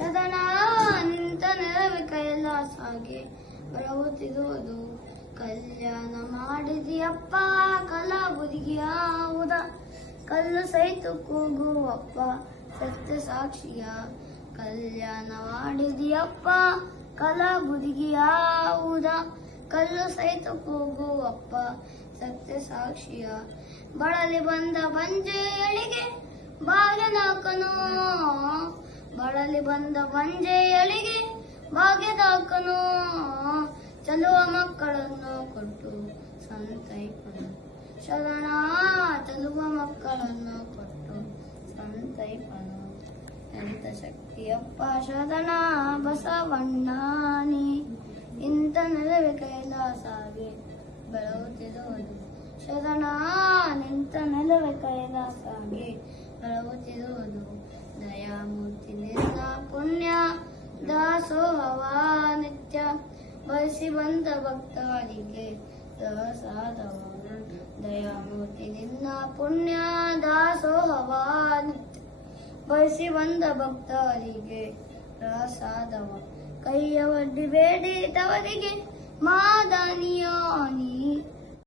ಸದನ ನಿಂತ ನೆರವೆ ಕೈಲಾಸಾಗೆ ಬರುತ್ತಿರುವುದು. ಕಲ್ಯಾಣ ಮಾಡಿದಿಯಪ್ಪ ಕಲಾಬುದಿಗಿಯಾವುದ, ಕಲ್ಲು ಸಹಿತ ಕೂಗುವಪ್ಪ ಸತ್ಯ ಸಾಕ್ಷಿಯ. ಕಲ್ಯಾಣ ಮಾಡಿದಿಯಪ್ಪ ಕಲಾಬುದಿಗಿಯಾವುದ, ಕಲ್ಲು ಸಹಿತ ಕೂಗುವಪ್ಪ ಸತ್ಯ ಸಾಕ್ಷಿಯ. ಬಳಲಿ ಬಂದ ಬಂಜೆಯಳಿಗೆ ಭಾಗ್ಯದಾಕನು, ಬಳಲಿ ಬಂದ ಬಂಜೆಯಳಿಗೆ ಭಾಗ್ಯದಾಕನು. ಚಲುವ ಮಕ್ಕಳನ್ನು ಕೊಟ್ಟು ಸಂತೈಪನು ಶರಣ, ಚಲುವ ಮಕ್ಕಳನ್ನು ಕೊಟ್ಟು ಸಂತೈಪನು. ಎಂತ ಶಕ್ತಿಯಪ್ಪ ಶರಣ ಬಸವಣ್ಣನಿ, ಇಂಥ ನೆಲವೆ ಕೈಲಾಸಾಗೆ ಬೆಳಗುತ್ತಿರುವುದು. ಶರಣ ನಿಂತ ನೆಲವೆ ಕೈಲಾಸಾಗೆ ಬೆಳಗುತ್ತಿರುವುದು. ದಯಾಮೂರ್ತಿ ನಿನ್ನ ಪುಣ್ಯ ದಾಸೋಹವ ನಿತ್ಯ, ಬಯಸಿ ಬಂದ ಭಕ್ತರಿಗೆ ಪ್ರಸಾದವ. ದಯಾಮೂರ್ತಿ ನಿನ್ನ ಪುಣ್ಯ ದಾಸೋಹವ ನಿತ್ಯ, ಬಯಸಿ ಬಂದ ಭಕ್ತರಿಗೆ ಪ್ರಸಾದವ. ಕೈಯ ಒಡ್ಡಿ ಬೇಡಿದವರಿಗೆ ಮಾದನಿಯಾನಿ,